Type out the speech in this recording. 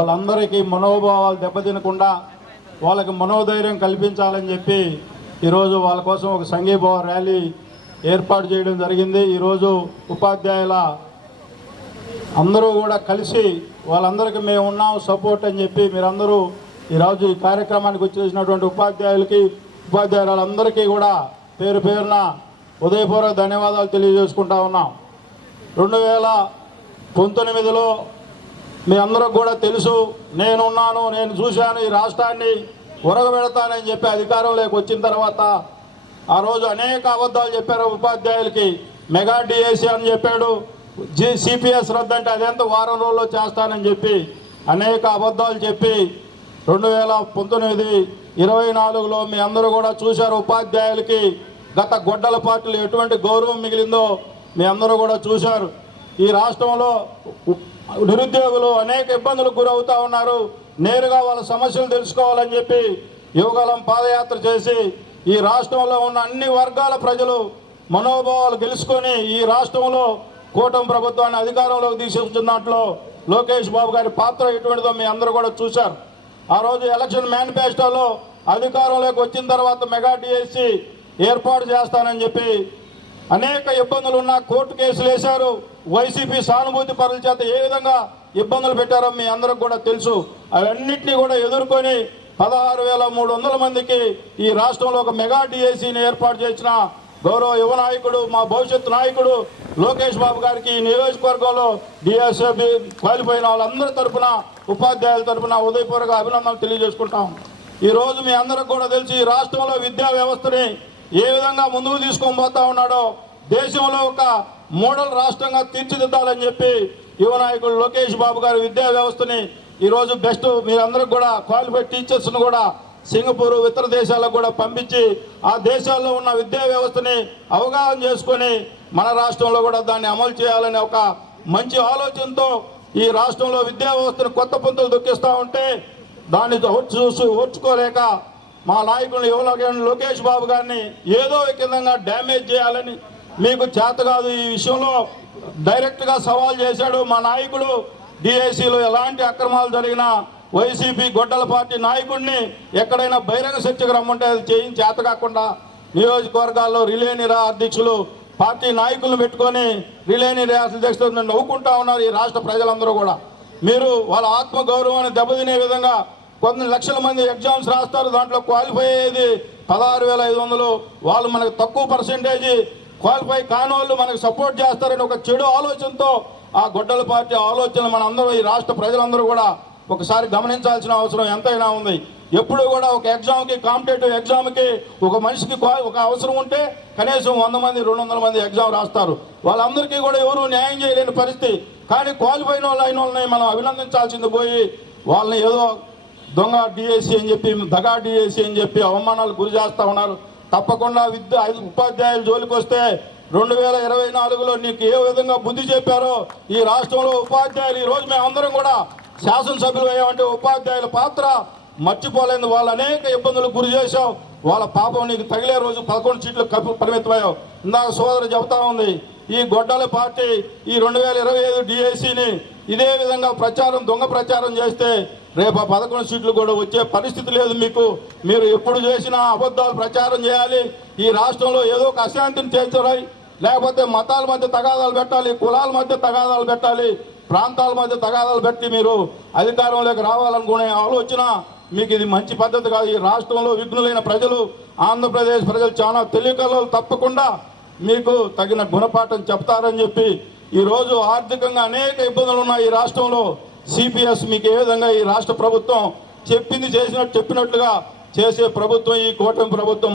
వాళ్ళందరికీ మనోభావాలు దెబ్బతినకుండా వాళ్ళకి మనోధైర్యం కల్పించాలని చెప్పి ఈరోజు వాళ్ళ కోసం ఒక సంఘీభావ ర్యాలీ ఏర్పాటు చేయడం జరిగింది. ఈరోజు ఉపాధ్యాయుల అందరూ కూడా కలిసి వాళ్ళందరికీ మేము ఉన్నాం సపోర్ట్ అని చెప్పి మీరందరూ ఈరోజు ఈ కార్యక్రమానికి వచ్చేసినటువంటి ఉపాధ్యాయులందరికీ కూడా పేరు పేరున ఉదయపూర్వక ధన్యవాదాలు తెలియజేసుకుంటా ఉన్నాం. 2019లో మీ అందరికి కూడా తెలుసు, నేనున్నాను, నేను చూశాను, ఈ రాష్ట్రాన్ని ఉరగబెడతానని చెప్పి అధికారంలోకి వచ్చిన తర్వాత ఆ రోజు అనేక అబద్ధాలు చెప్పారు. ఉపాధ్యాయులకి మెగా డిఎస్సి అని చెప్పాడు, సిపిఎస్ రద్దు అంటే అదెంత వారం రోజుల్లో చేస్తానని చెప్పి అనేక అబద్ధాలు చెప్పి 2019-24లో మీ అందరూ కూడా చూశారు. ఉపాధ్యాయులకి గత గొడ్డల పార్టీలు ఎటువంటి గౌరవం మిగిలిందో మీ అందరూ కూడా చూశారు. ఈ రాష్ట్రంలో నిరుద్యోగులు అనేక ఇబ్బందులకు గురవుతూ ఉన్నారు. నేరుగా వాళ్ళ సమస్యలు తెలుసుకోవాలని చెప్పి యువగలం పాదయాత్ర చేసి ఈ రాష్ట్రంలో ఉన్న అన్ని వర్గాల ప్రజలు మనోభావాలు గెలుచుకొని ఈ రాష్ట్రంలో కూటమి ప్రభుత్వాన్ని అధికారంలోకి తీసుకొచ్చిన దాంట్లో లోకేష్ బాబు గారి పాత్ర ఎటువంటిదో మీ అందరూ కూడా చూశారు. ఆ రోజు ఎలక్షన్ మేనిఫెస్టోలో అధికారంలోకి వచ్చిన తర్వాత మెగా డిఎస్సి ఏర్పాటు చేస్తానని చెప్పి అనేక ఇబ్బందులు ఉన్న కోర్టు కేసులు వేశారు. వైసీపీ సానుభూతి పరుల చేత ఏ విధంగా ఇబ్బందులు పెట్టారో మీ అందరికి కూడా తెలుసు. అవన్నింటినీ కూడా ఎదుర్కొని 16,300 మందికి ఈ రాష్ట్రంలో ఒక మెగా డిఎస్సిని ఏర్పాటు చేసిన గౌరవ యువ నాయకుడు, మా భవిష్యత్తు నాయకుడు లోకేష్ బాబు గారికి ఈ నియోజకవర్గంలో డిఎస్సి క్వాలిఫై అయిన వాళ్ళందరి తరఫున, ఉపాధ్యాయుల తరఫున ఉదయపూర్వక అభినందనలు తెలియజేసుకుంటాం. ఈరోజు మీ అందరికి కూడా తెలిసి ఈ రాష్ట్రంలో విద్యా వ్యవస్థని ఏ విధంగా ముందుకు తీసుకొని పోతా ఉన్నాడో, దేశంలో ఒక మోడల్ రాష్ట్రంగా తీర్చిదిద్దాలని చెప్పి యువ నాయకుడు లోకేష్ బాబు గారు విద్యా వ్యవస్థని ఈరోజు బెస్ట్ మీరందరికి కూడా క్వాలిఫైడ్ టీచర్స్ను కూడా సింగపూర్ ఇతర దేశాలకు కూడా పంపించి ఆ దేశాల్లో ఉన్న విద్యా వ్యవస్థని అవగాహన చేసుకొని మన రాష్ట్రంలో కూడా దాన్ని అమలు చేయాలనే ఒక మంచి ఆలోచనతో ఈ రాష్ట్రంలో విద్యా వ్యవస్థను కొత్త పంతులు దొక్కిస్తూ ఉంటే దాన్ని ఓర్చుకోలేక మా నాయకులు యువ లోకేష్ బాబు గారిని ఏదో విధంగా డ్యామేజ్ చేయాలని మీకు చేత కాదు. ఈ విషయంలో డైరెక్ట్గా సవాల్ చేశాడు మా నాయకుడు. డిఎస్సిలో ఎలాంటి అక్రమాలు జరిగినా వైసీపీ గొడ్డల పార్టీ నాయకుడిని ఎక్కడైనా బహిరంగ చర్చకు రమ్మంటే అది చేయించి చేత కాకుండా నియోజకవర్గాల్లో రిలే అధ్యక్షులు పార్టీ నాయకులను పెట్టుకొని రిలే అధ్యక్షులు నవ్వుకుంటా ఉన్నారు ఈ రాష్ట్ర ప్రజలందరూ కూడా. మీరు వాళ్ళ ఆత్మగౌరవాన్ని దెబ్బతినే విధంగా కొన్ని లక్షల మంది ఎగ్జామ్స్ రాస్తారు, దాంట్లో క్వాలిఫై అయ్యేది 16,500. వాళ్ళు మనకు తక్కువ పర్సెంటేజీ క్వాలిఫై కాని వాళ్ళు మనకు సపోర్ట్ చేస్తారని ఒక చెడు ఆలోచనతో ఆ గొడ్డల పార్టీ ఆలోచనలు మన అందరూ ఈ రాష్ట్ర ప్రజలందరూ కూడా ఒకసారి గమనించాల్సిన అవసరం ఎంతైనా ఉంది. ఎప్పుడు కూడా ఒక ఎగ్జామ్కి, కాంపిటేటివ్ ఎగ్జామ్కి ఒక మనిషికి ఒక అవసరం ఉంటే కనీసం 100 మంది 200 మంది ఎగ్జామ్ రాస్తారు. వాళ్ళందరికీ కూడా ఎవరు న్యాయం చేయలేని పరిస్థితి. కానీ క్వాలిఫై అయిన వాళ్ళని మనం అభినందించాల్సింది పోయి వాళ్ళని ఏదో దొంగ డిఎస్సి అని చెప్పి, దగా డిఎస్సి అని చెప్పి అవమానాలు గురి చేస్తూ ఉన్నారు. తప్పకుండా ఉపాధ్యాయుల జోలికి వస్తే 2024లో నీకు ఏ విధంగా బుద్ధి చెప్పారో ఈ రాష్ట్రంలో ఉపాధ్యాయులు ఈరోజు మేమందరం కూడా శాసనసభ్యులు అయ్యామంటే ఉపాధ్యాయుల పాత్ర మర్చిపోలేదు. వాళ్ళు అనేక ఇబ్బందులకు గురి చేశావు. వాళ్ళ పాపం నీకు తగిలే రోజు 11 సీట్లు పరిమితమయ్యావు. ఇందాక సోదరు చెబుతా ఉంది, ఈ గొడ్డల పార్టీ ఈ 2025 డిఎస్సిని ఇదే విధంగా దొంగ ప్రచారం చేస్తే రేపు 11 సీట్లు కూడా వచ్చే పరిస్థితి లేదు మీకు. మీరు ఎప్పుడు చేసినా అబద్ధాలు ప్రచారం చేయాలి. ఈ రాష్ట్రంలో ఏదో ఒక అశాంతిని చేర్చాలి, లేకపోతే మతాల మధ్య తగాదాలు పెట్టాలి, కులాల మధ్య తగాదాలు పెట్టాలి, ప్రాంతాల మధ్య తగాదాలు పెట్టి మీరు అధికారంలోకి రావాలనుకునే ఆలోచన మీకు ఇది మంచి పద్ధతి కాదు. ఈ రాష్ట్రంలో విఘ్నులైన ప్రజలు, ఆంధ్రప్రదేశ్ ప్రజలు చాలా తెలివికల్లో తప్పకుండా మీకు తగిన గుణపాఠం చెప్తారని చెప్పి ఈరోజు ఆర్థికంగా అనేక ఇబ్బందులు ఉన్నాయి ఈ రాష్ట్రంలో. సిపిఎస్ మీకు ఏ విధంగా ఈ రాష్ట్ర ప్రభుత్వం చెప్పినట్లుగా చేసే ప్రభుత్వం ఈ కూటమి ప్రభుత్వం.